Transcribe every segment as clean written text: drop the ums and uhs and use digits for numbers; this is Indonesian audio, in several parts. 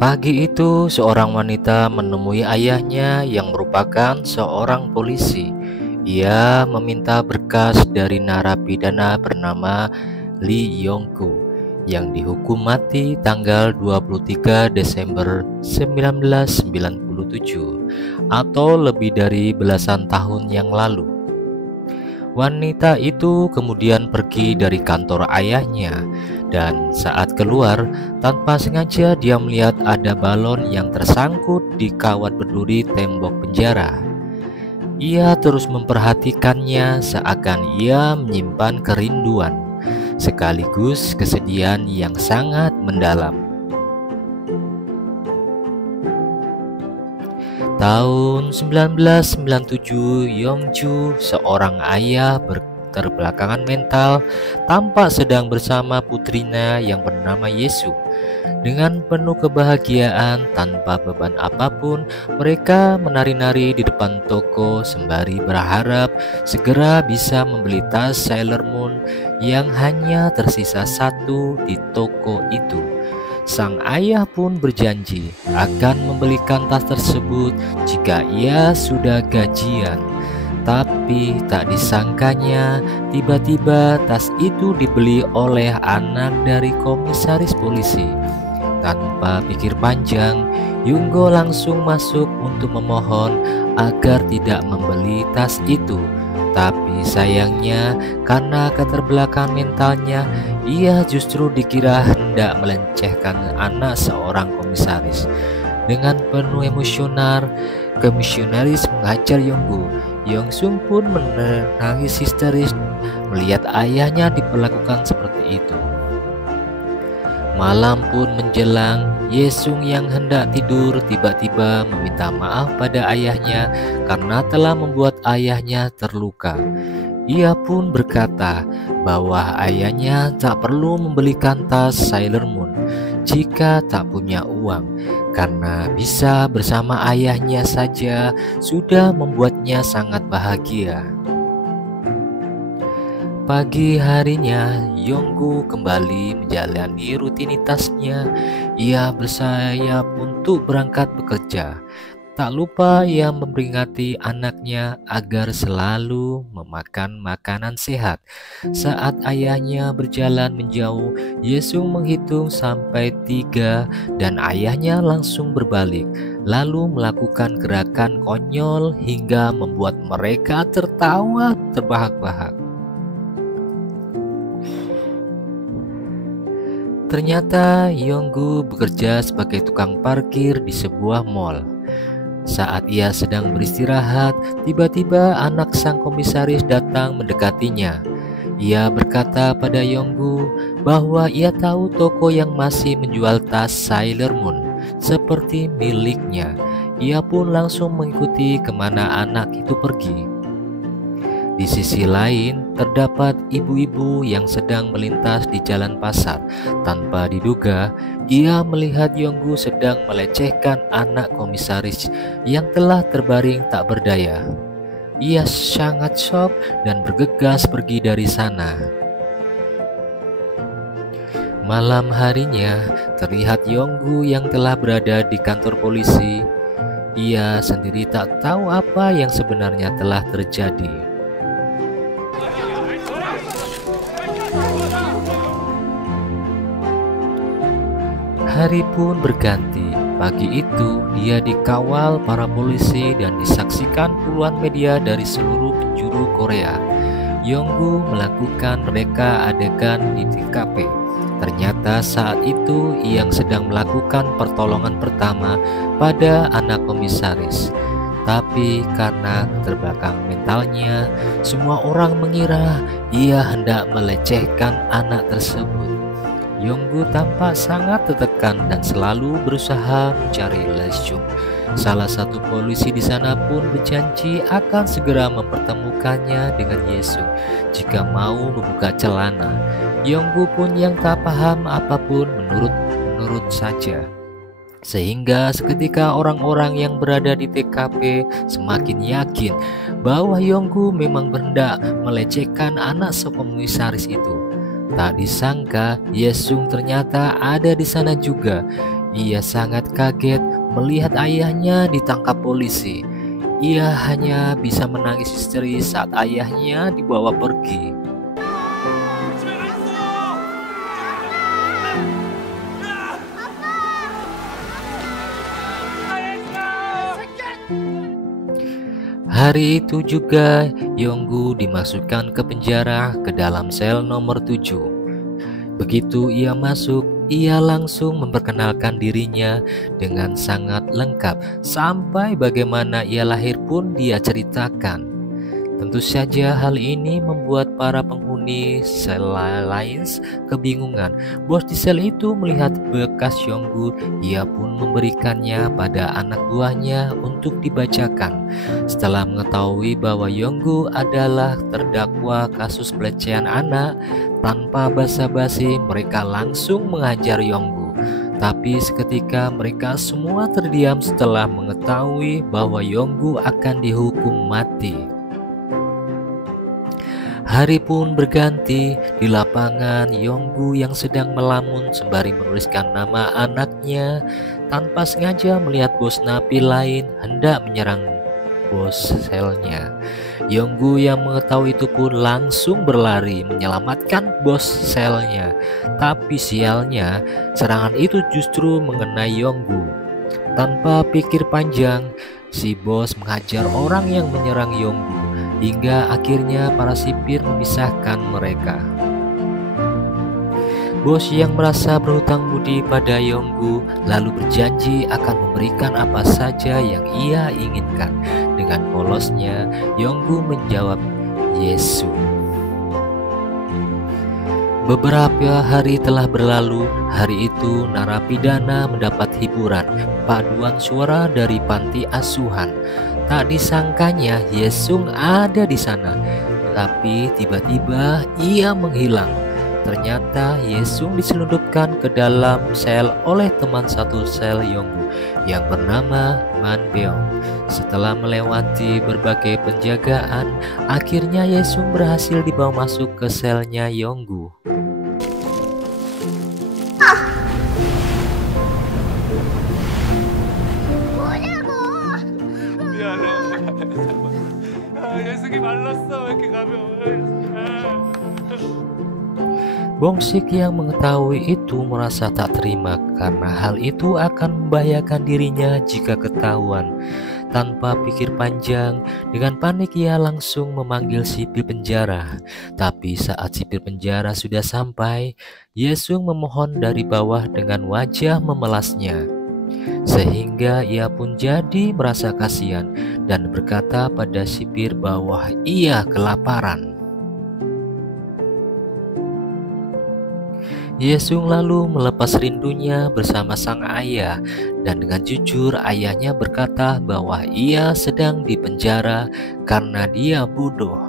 Pagi itu, seorang wanita menemui ayahnya yang merupakan seorang polisi. Ia meminta berkas dari narapidana bernama Lee Yong-gu yang dihukum mati tanggal 23 Desember 1997 atau lebih dari belasan tahun yang lalu. Wanita itu kemudian pergi dari kantor ayahnya, dan saat keluar, tanpa sengaja dia melihat ada balon yang tersangkut di kawat berduri tembok penjara. Ia terus memperhatikannya seakan ia menyimpan kerinduan, sekaligus kesedihan yang sangat mendalam. Tahun 1997, Yongju, seorang ayah berketerbelakangan mental, tampak sedang bersama putrinya yang bernama Yesu. Dengan penuh kebahagiaan tanpa beban apapun, mereka menari-nari di depan toko sembari berharap segera bisa membeli tas Sailor Moon yang hanya tersisa satu di toko itu. Sang ayah pun berjanji akan membelikan tas tersebut jika ia sudah gajian. Tapi tak disangkanya, tiba-tiba tas itu dibeli oleh anak dari komisaris polisi. Tanpa pikir panjang, Yunggo langsung masuk untuk memohon agar tidak membeli tas itu. Tapi sayangnya, karena keterbelakangan mentalnya, ia justru dikira hendak melecehkan anak seorang komisaris. Dengan penuh emosional, komisaris menghajar Yonggu. Yongsung pun menangis histeris melihat ayahnya diperlakukan seperti itu. Malam pun menjelang, Yesung yang hendak tidur tiba-tiba meminta maaf pada ayahnya karena telah membuat ayahnya terluka. Ia pun berkata bahwa ayahnya tak perlu membelikan tas Sailor Moon jika tak punya uang, karena bisa bersama ayahnya saja sudah membuatnya sangat bahagia. Pagi harinya, Yonggu kembali menjalani rutinitasnya. Ia bersayap untuk berangkat bekerja. Tak lupa ia memperingati anaknya agar selalu memakan makanan sehat. Saat ayahnya berjalan menjauh, Yesus menghitung sampai 3 dan ayahnya langsung berbalik, lalu melakukan gerakan konyol hingga membuat mereka tertawa terbahak-bahak. Ternyata Yonggu bekerja sebagai tukang parkir di sebuah mall. Saat ia sedang beristirahat, tiba-tiba anak sang komisaris datang mendekatinya. Ia berkata pada Yonggu bahwa ia tahu toko yang masih menjual tas Sailor Moon seperti miliknya. Ia pun langsung mengikuti kemana anak itu pergi. Di sisi lain, terdapat ibu-ibu yang sedang melintas di jalan pasar. Tanpa diduga, ia melihat Yonggu sedang melecehkan anak komisaris yang telah terbaring tak berdaya. Ia sangat shock dan bergegas pergi dari sana. Malam harinya, terlihat Yonggu yang telah berada di kantor polisi. Ia sendiri tak tahu apa yang sebenarnya telah terjadi. Hari pun berganti. Pagi itu dia dikawal para polisi dan disaksikan puluhan media dari seluruh penjuru Korea. Yonggu melakukan reka adegan di TKP. Ternyata saat itu ia sedang melakukan pertolongan pertama pada anak komisaris. Tapi karena keterbelakangan mentalnya, semua orang mengira ia hendak melecehkan anak tersebut. Yonggu tampak sangat tertekan dan selalu berusaha mencari Lesjung. Salah satu polisi di sana pun berjanji akan segera mempertemukannya dengan Yesu jika mau membuka celana. Yonggu pun yang tak paham apapun menurut saja. Sehingga seketika orang-orang yang berada di TKP semakin yakin bahwa Yonggu memang berhendak melecehkan anak sekomisaris itu. Tak disangka, Yesung ternyata ada di sana juga. Ia sangat kaget melihat ayahnya ditangkap polisi. Ia hanya bisa menangis histeris saat ayahnya dibawa pergi. Hari itu juga Yonggu dimasukkan ke penjara ke dalam sel nomor 7. Begitu ia masuk, ia langsung memperkenalkan dirinya dengan sangat lengkap. Sampai bagaimana ia lahir pun dia ceritakan. Tentu saja hal ini membuat para penghuni sel lain kebingungan. Bos di sel itu melihat bekas Yonggu, ia pun memberikannya pada anak buahnya untuk dibacakan. Setelah mengetahui bahwa Yonggu adalah terdakwa kasus pelecehan anak, tanpa basa-basi mereka langsung menghajar Yonggu. Tapi seketika mereka semua terdiam setelah mengetahui bahwa Yonggu akan dihukum mati. Hari pun berganti. Di lapangan, Yonggu yang sedang melamun sembari menuliskan nama anaknya tanpa sengaja melihat bos napi lain hendak menyerang bos selnya. Yonggu yang mengetahui itu pun langsung berlari menyelamatkan bos selnya. Tapi sialnya, serangan itu justru mengenai Yonggu. Tanpa pikir panjang, si bos menghajar orang yang menyerang Yonggu. Hingga akhirnya para sipir memisahkan mereka. Bos yang merasa berhutang budi pada Yonggu lalu berjanji akan memberikan apa saja yang ia inginkan. Dengan polosnya, Yonggu menjawab, "Yesus." Beberapa hari telah berlalu. Hari itu narapidana mendapat hiburan, paduan suara dari panti asuhan. Tak disangkanya Yesung ada di sana, tapi tiba-tiba ia menghilang. Ternyata Yesung diselundupkan ke dalam sel oleh teman satu sel Yonggu yang bernama Man Beong. Setelah melewati berbagai penjagaan, akhirnya Yesung berhasil dibawa masuk ke selnya Yonggu. Bongsik yang mengetahui itu merasa tak terima karena hal itu akan membahayakan dirinya jika ketahuan. Tanpa pikir panjang, dengan panik ia langsung memanggil sipir penjara. Tapi saat sipir penjara sudah sampai, Yesung memohon dari bawah dengan wajah memelasnya. Sehingga ia pun jadi merasa kasihan dan berkata pada sipir bahwa ia kelaparan. Yesung lalu melepas rindunya bersama sang ayah, dan dengan jujur ayahnya berkata bahwa ia sedang dipenjara karena dia bodoh.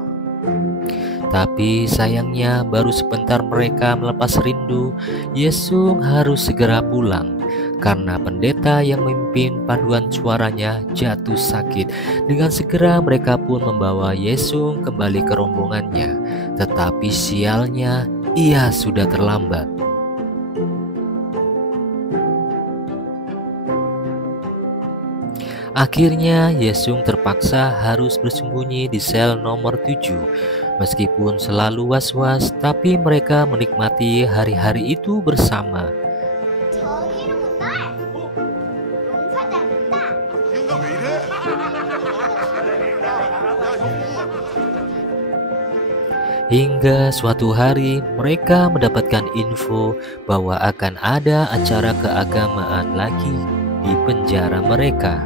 Tapi sayangnya baru sebentar mereka melepas rindu, Yesung harus segera pulang karena pendeta yang memimpin paduan suaranya jatuh sakit. Dengan segera mereka pun membawa Yesung kembali ke rombongannya. Tetapi sialnya, ia sudah terlambat. Akhirnya Yesung terpaksa harus bersembunyi di sel nomor 7. Meskipun selalu was-was, tapi mereka menikmati hari-hari itu bersama. Hingga suatu hari mereka mendapatkan info bahwa akan ada acara keagamaan lagi di penjara mereka.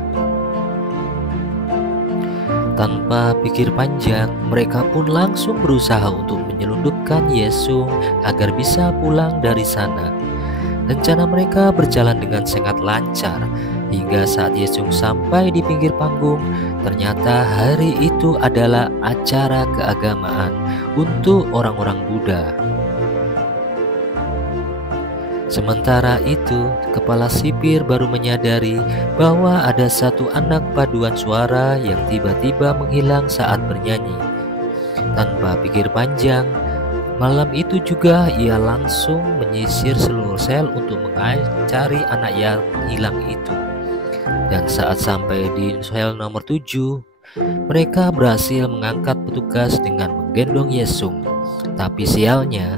Tanpa pikir panjang, mereka pun langsung berusaha untuk menyelundupkan Yesung agar bisa pulang dari sana. Rencana mereka berjalan dengan sangat lancar. Hingga saat Yesung sampai di pinggir panggung, ternyata hari itu adalah acara keagamaan untuk orang-orang Buddha. Sementara itu, kepala sipir baru menyadari bahwa ada satu anak paduan suara yang tiba-tiba menghilang saat bernyanyi. Tanpa pikir panjang, Malam itu juga ia langsung menyisir seluruh sel untuk mencari anak yang hilang itu. Dan saat sampai di sel nomor 7, mereka berhasil mengangkat petugas dengan menggendong Yesung. Tapi sialnya,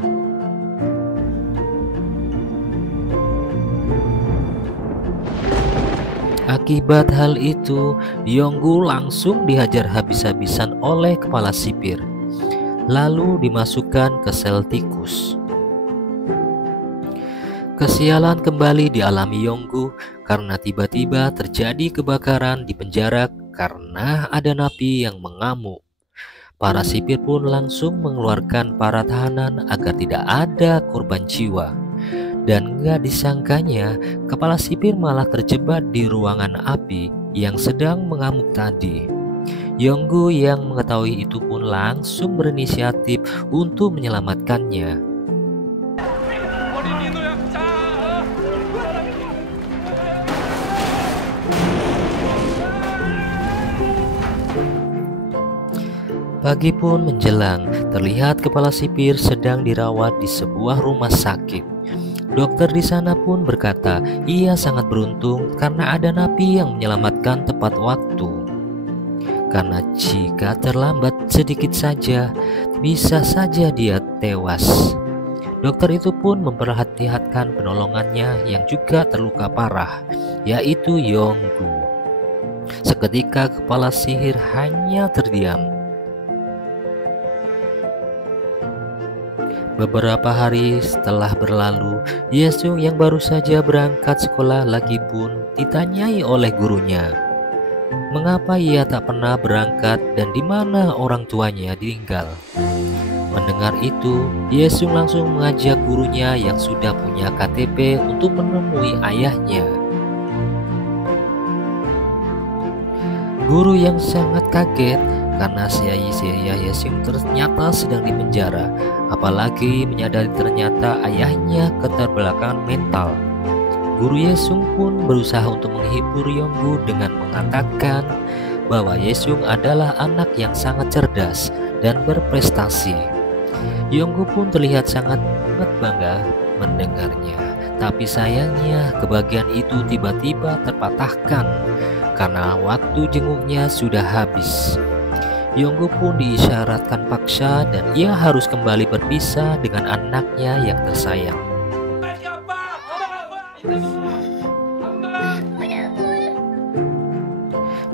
akibat hal itu, Yonggu langsung dihajar habis-habisan oleh kepala sipir, lalu dimasukkan ke sel tikus. Kesialan kembali dialami Yonggu karena tiba-tiba terjadi kebakaran di penjara karena ada napi yang mengamuk. Para sipir pun langsung mengeluarkan para tahanan agar tidak ada korban jiwa. Dan gak disangkanya, kepala sipir malah terjebak di ruangan api yang sedang mengamuk tadi. Yonggu yang mengetahui itu pun langsung berinisiatif untuk menyelamatkannya. Pagi pun menjelang, terlihat kepala sipir sedang dirawat di sebuah rumah sakit. Dokter di sana pun berkata ia sangat beruntung karena ada napi yang menyelamatkan tepat waktu. Karena jika terlambat sedikit saja, bisa saja dia tewas. Dokter itu pun memperhatikan penolongannya yang juga terluka parah, yaitu Yonggu. Seketika kepala sihir hanya terdiam. Beberapa hari setelah berlalu, Yesung yang baru saja berangkat sekolah lagi pun ditanyai oleh gurunya, mengapa ia tak pernah berangkat dan di mana orang tuanya tinggal. Mendengar itu, Yesung langsung mengajak gurunya yang sudah punya KTP untuk menemui ayahnya. Guru yang sangat kaget karena si Yesung ternyata sedang dipenjara, apalagi menyadari ternyata ayahnya keterbelakangan mental. Guru Yesung pun berusaha untuk menghibur Yonggu dengan mengatakan bahwa Yesung adalah anak yang sangat cerdas dan berprestasi. Yonggu pun terlihat sangat bangga mendengarnya, tapi sayangnya kebahagiaan itu tiba-tiba terpatahkan karena waktu jenguknya sudah habis. Yonggu pun diisyaratkan paksa dan ia harus kembali berpisah dengan anaknya yang tersayang.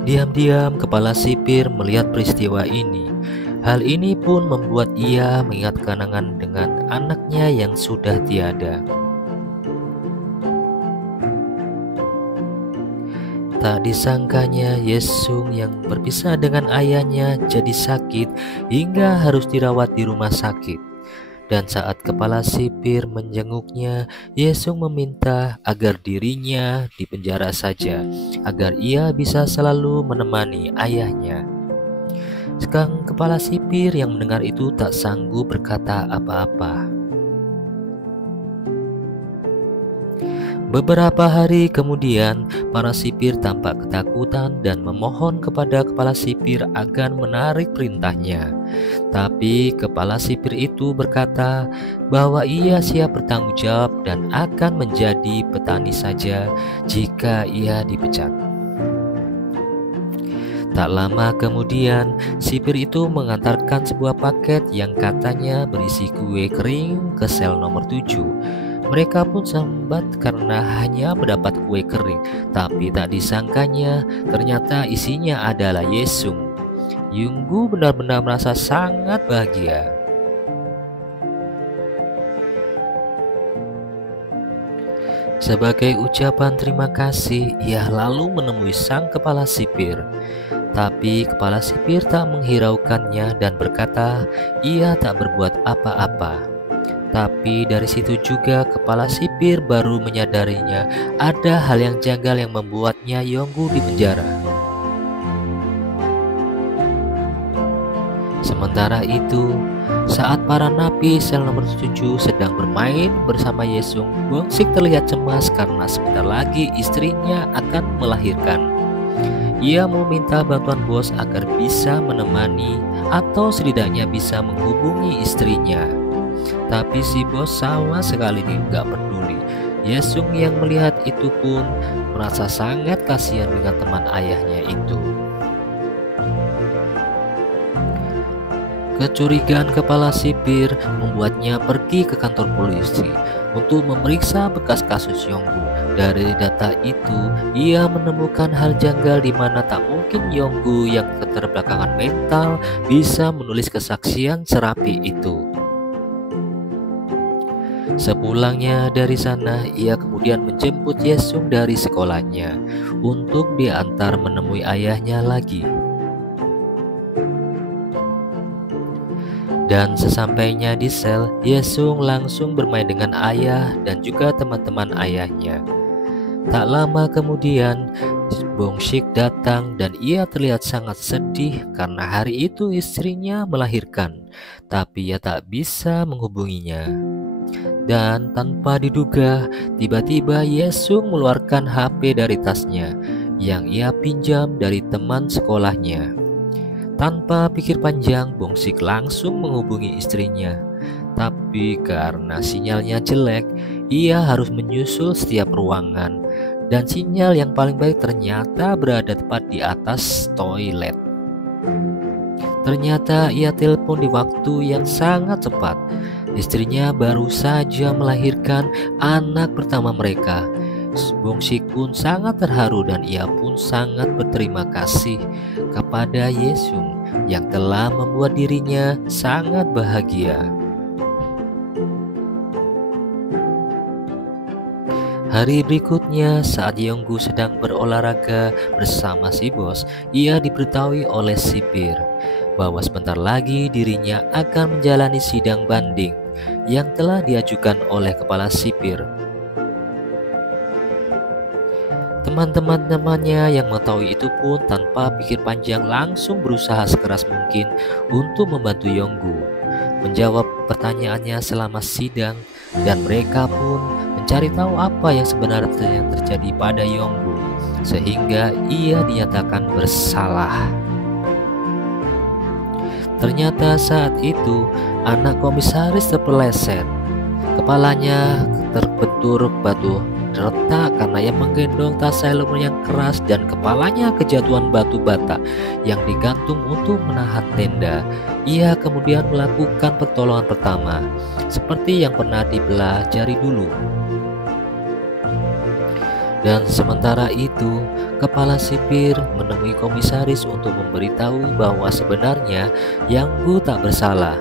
Diam-diam kepala sipir melihat peristiwa ini. Hal ini pun membuat ia mengingat kenangan dengan anaknya yang sudah tiada. Tak disangkanya Yesung yang berpisah dengan ayahnya jadi sakit hingga harus dirawat di rumah sakit. Dan saat kepala sipir menjenguknya, Yesung meminta agar dirinya dipenjara saja, agar ia bisa selalu menemani ayahnya. Sekarang kepala sipir yang mendengar itu tak sanggup berkata apa-apa. Beberapa hari kemudian, para sipir tampak ketakutan dan memohon kepada kepala sipir agar menarik perintahnya. Tapi kepala sipir itu berkata bahwa ia siap bertanggung jawab dan akan menjadi petani saja jika ia dipecat. Tak lama kemudian, sipir itu mengantarkan sebuah paket yang katanya berisi kue kering ke sel nomor 7. Mereka pun sambat karena hanya mendapat kue kering, tapi tak disangkanya ternyata isinya adalah Yesung. Yonggu benar-benar merasa sangat bahagia. Sebagai ucapan terima kasih, ia lalu menemui sang kepala sipir. Tapi kepala sipir tak menghiraukannya dan berkata ia tak berbuat apa-apa. Tapi dari situ juga kepala sipir baru menyadarinya ada hal yang janggal yang membuatnya Yonggu di penjara. Sementara itu, saat para napi sel nomor 7 sedang bermain bersama Yesung, Bongsik terlihat cemas karena sebentar lagi istrinya akan melahirkan. Ia meminta bantuan bos agar bisa menemani atau setidaknya bisa menghubungi istrinya. Tapi si bos sama sekali nggak peduli. Yesung yang melihat itu pun merasa sangat kasihan dengan teman ayahnya itu. Kecurigaan kepala sipir membuatnya pergi ke kantor polisi untuk memeriksa bekas kasus Yonggu. Dari data itu, ia menemukan hal janggal di mana tak mungkin Yonggu yang keterbelakangan mental bisa menulis kesaksian serapi itu. Sepulangnya dari sana, ia kemudian menjemput Yesung dari sekolahnya untuk diantar menemui ayahnya lagi. Dan sesampainya di sel, Yesung langsung bermain dengan ayah dan juga teman-teman ayahnya. Tak lama kemudian, Bongsik datang dan ia terlihat sangat sedih karena hari itu istrinya melahirkan, tapi ia tak bisa menghubunginya. Dan tanpa diduga, tiba-tiba Yesung mengeluarkan HP dari tasnya yang ia pinjam dari teman sekolahnya. Tanpa pikir panjang, Bongsik langsung menghubungi istrinya. Tapi karena sinyalnya jelek, ia harus menyusul setiap ruangan. Dan sinyal yang paling baik ternyata berada tepat di atas toilet. Ternyata ia telepon di waktu yang sangat tepat. Istrinya baru saja melahirkan anak pertama mereka. Bongsik pun sangat terharu dan ia pun sangat berterima kasih kepada Yesung yang telah membuat dirinya sangat bahagia. Hari berikutnya, saat Yonggu sedang berolahraga bersama si bos, ia diberitahui oleh sipir bahwa sebentar lagi dirinya akan menjalani sidang banding yang telah diajukan oleh kepala sipir. Teman-teman-temannya yang mengetahui itu pun tanpa pikir panjang langsung berusaha sekeras mungkin untuk membantu Yonggu menjawab pertanyaannya selama sidang, dan mereka pun mencari tahu apa yang sebenarnya terjadi pada Yonggu sehingga ia dinyatakan bersalah. Ternyata saat itu anak komisaris terpeleset, kepalanya terbentur batu retak karena ia menggendong tas helm yang keras dan kepalanya kejatuhan batu bata yang digantung untuk menahan tenda. Ia kemudian melakukan pertolongan pertama seperti yang pernah dipelajari dulu. Dan sementara itu, kepala sipir menemui komisaris untuk memberitahu bahwa sebenarnya Yonggu tak bersalah.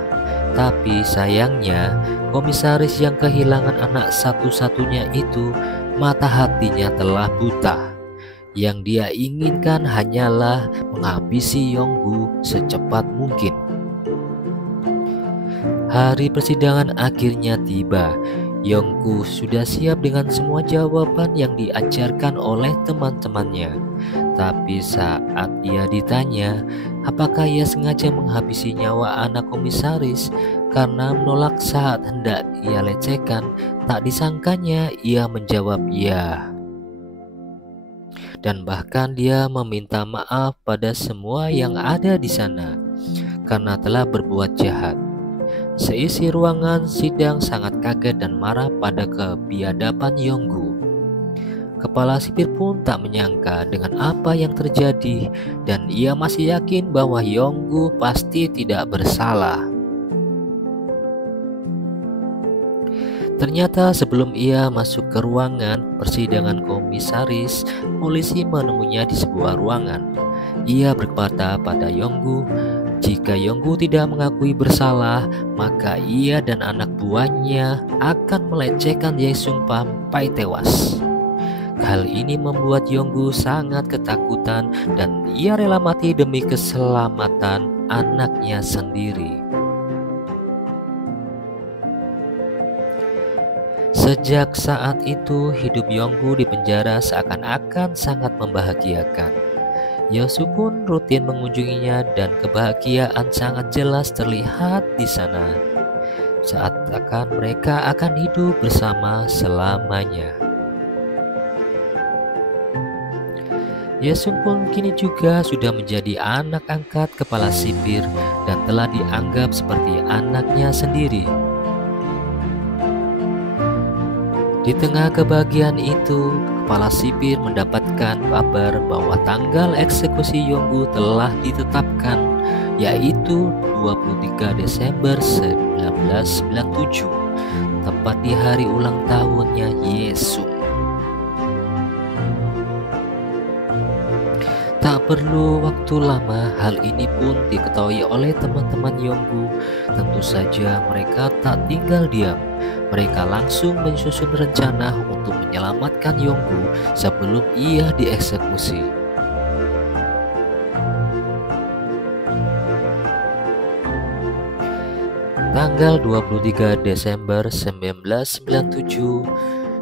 Tapi sayangnya, komisaris yang kehilangan anak satu-satunya itu, mata hatinya telah buta. Yang dia inginkan hanyalah menghabisi Yonggu secepat mungkin. Hari persidangan akhirnya tiba. Yonggu sudah siap dengan semua jawaban yang diajarkan oleh teman-temannya. Tapi saat ia ditanya apakah ia sengaja menghabisi nyawa anak komisaris karena menolak saat hendak ia lecehkan, tak disangkanya ia menjawab ya. Dan bahkan dia meminta maaf pada semua yang ada di sana karena telah berbuat jahat. Seisi ruangan sidang sangat kaget dan marah pada kebiadaban Yonggu. Kepala sipir pun tak menyangka dengan apa yang terjadi dan ia masih yakin bahwa Yonggu pasti tidak bersalah. Ternyata sebelum ia masuk ke ruangan persidangan komisaris, polisi menemuinya di sebuah ruangan. Ia berkata pada Yonggu, jika Yonggu tidak mengakui bersalah, maka ia dan anak buahnya akan melecehkan Yesung sampai tewas. Hal ini membuat Yonggu sangat ketakutan dan ia rela mati demi keselamatan anaknya sendiri. Sejak saat itu, hidup Yonggu di penjara seakan-akan sangat membahagiakan. Yosu pun rutin mengunjunginya dan kebahagiaan sangat jelas terlihat di sana. Seakan mereka akan hidup bersama selamanya. Yosu pun kini juga sudah menjadi anak angkat kepala sipir dan telah dianggap seperti anaknya sendiri. Di tengah kebahagiaan itu, kepala sipir mendapatkan kabar bahwa tanggal eksekusi Yonggu telah ditetapkan, yaitu 23 Desember 1997, tepat di hari ulang tahunnya Yesus. Tak perlu waktu lama, hal ini pun diketahui oleh teman-teman Yonggu. Tentu saja mereka tak tinggal diam. Mereka langsung menyusun rencana untuk menyelamatkan Yonggu sebelum ia dieksekusi. Tanggal 23 Desember 1997,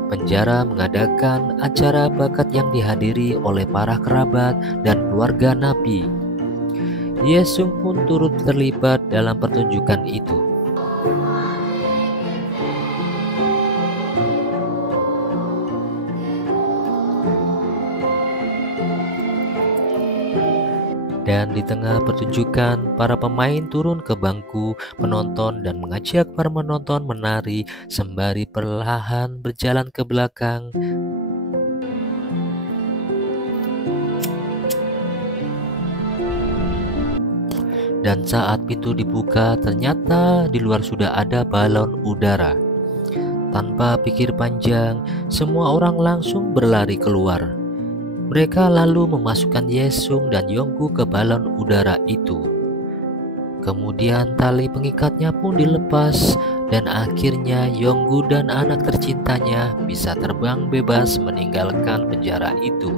penjara mengadakan acara bakat yang dihadiri oleh para kerabat dan keluarga Nabi. Yesung pun turut terlibat dalam pertunjukan itu. Dan di tengah pertunjukan, para pemain turun ke bangku penonton dan mengajak para penonton menari sembari perlahan berjalan ke belakang. Dan saat pintu dibuka, ternyata di luar sudah ada balon udara. Tanpa pikir panjang, semua orang langsung berlari keluar. Mereka lalu memasukkan Yesung dan Yonggu ke balon udara itu. Kemudian tali pengikatnya pun dilepas dan akhirnya Yonggu dan anak tercintanya bisa terbang bebas meninggalkan penjara itu.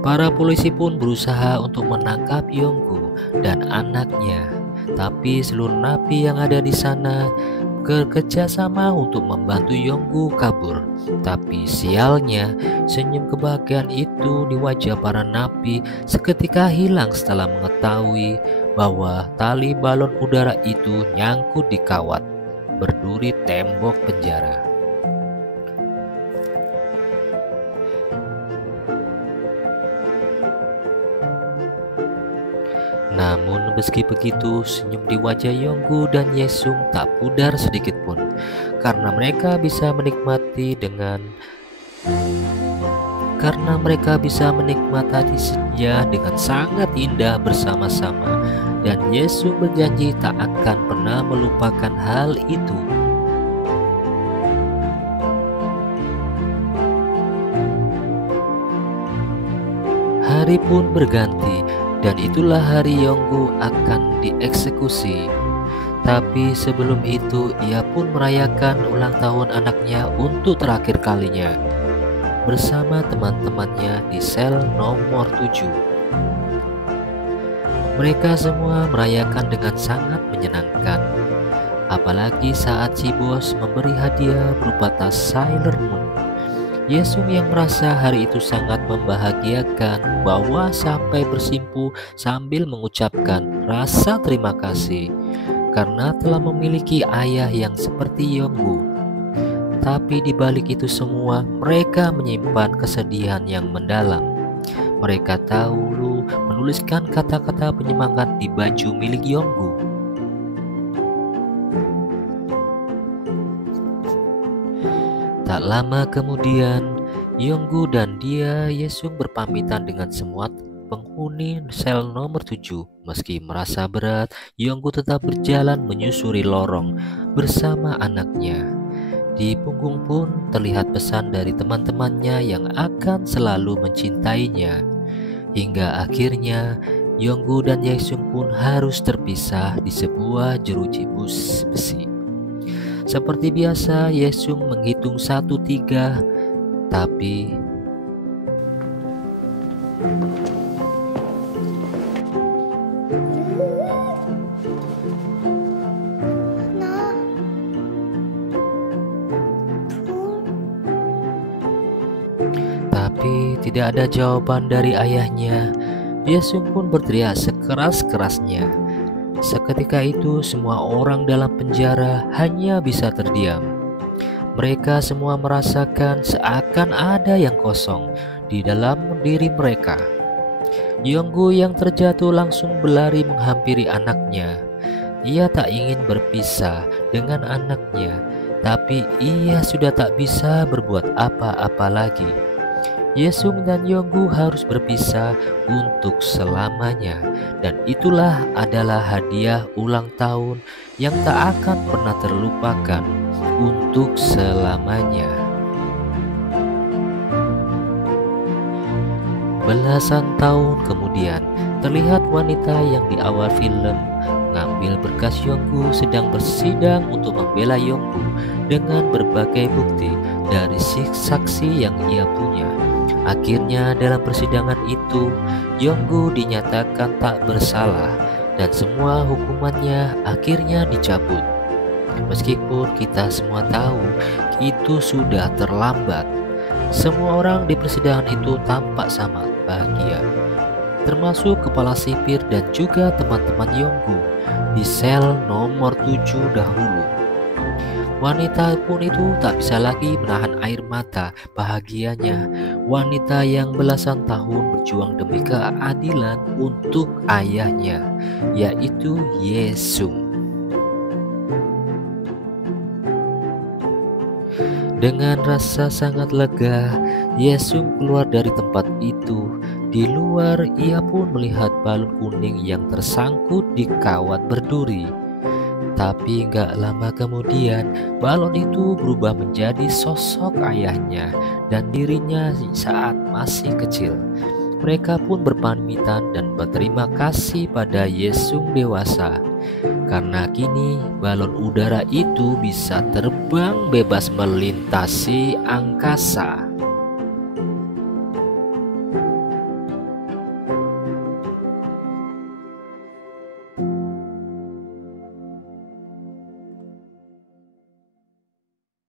Para polisi pun berusaha untuk menangkap Yonggu dan anaknya, tapi seluruh napi yang ada di sana bekerja sama untuk membantu Yonggu kabur. Tapi sialnya, senyum kebahagiaan itu di wajah para napi seketika hilang setelah mengetahui bahwa tali balon udara itu nyangkut di kawat berduri tembok penjara. Namun meski begitu, senyum di wajah Yonggu dan Yesung tak pudar sedikit pun, karena mereka bisa menikmati senja dengan sangat indah bersama-sama, dan Yesung berjanji tak akan pernah melupakan hal itu. Hari pun berganti, dan itulah hari Yonggu akan dieksekusi. Tapi sebelum itu, ia pun merayakan ulang tahun anaknya untuk terakhir kalinya bersama teman-temannya di sel nomor 7. Mereka semua merayakan dengan sangat menyenangkan, apalagi saat si bos memberi hadiah berupa tas Sailor Moon. Yesung yang merasa hari itu sangat membahagiakan, bahwa sampai bersimpuh sambil mengucapkan rasa terima kasih karena telah memiliki ayah yang seperti Yonggu. Tapi di balik itu semua, mereka menyimpan kesedihan yang mendalam. Mereka tahu menuliskan kata-kata penyemangat di baju milik Yonggu. Tak lama kemudian, Yonggu dan Yesung berpamitan dengan semua penghuni sel nomor 7. Meski merasa berat, Yonggu tetap berjalan menyusuri lorong bersama anaknya. Di punggung pun terlihat pesan dari teman-temannya yang akan selalu mencintainya. Hingga akhirnya Yonggu dan Yesung pun harus terpisah di sebuah jeruji besi. Seperti biasa, Yesung menghitung 1-3, tapi tidak ada jawaban dari ayahnya. Yesung pun berteriak sekeras-kerasnya. Seketika itu semua orang dalam penjara hanya bisa terdiam. Mereka semua merasakan seakan ada yang kosong di dalam diri mereka. Yonggu yang terjatuh langsung berlari menghampiri anaknya. Ia tak ingin berpisah dengan anaknya, tapi ia sudah tak bisa berbuat apa-apa lagi. Yesung dan Yonggu harus berpisah untuk selamanya, dan itulah adalah hadiah ulang tahun yang tak akan pernah terlupakan untuk selamanya. Belasan tahun kemudian, terlihat wanita yang di awal film mengambil berkas Yonggu sedang bersidang untuk membela Yonggu dengan berbagai bukti dari saksi yang ia punya. Akhirnya dalam persidangan itu, Yonggu dinyatakan tak bersalah dan semua hukumannya akhirnya dicabut. Meskipun kita semua tahu itu sudah terlambat, semua orang di persidangan itu tampak sangat bahagia, termasuk kepala sipir dan juga teman-teman Yonggu di sel nomor 7 dahulu. Wanita pun itu tak bisa lagi menahan air mata bahagianya. Wanita yang belasan tahun berjuang demi keadilan untuk ayahnya, yaitu Yesung. Dengan rasa sangat lega, Yesung keluar dari tempat itu. Di luar, ia pun melihat balon kuning yang tersangkut di kawat berduri. Tapi gak lama kemudian, balon itu berubah menjadi sosok ayahnya dan dirinya saat masih kecil. Mereka pun berpamitan dan berterima kasih pada Yesung dewasa, karena kini balon udara itu bisa terbang bebas melintasi angkasa.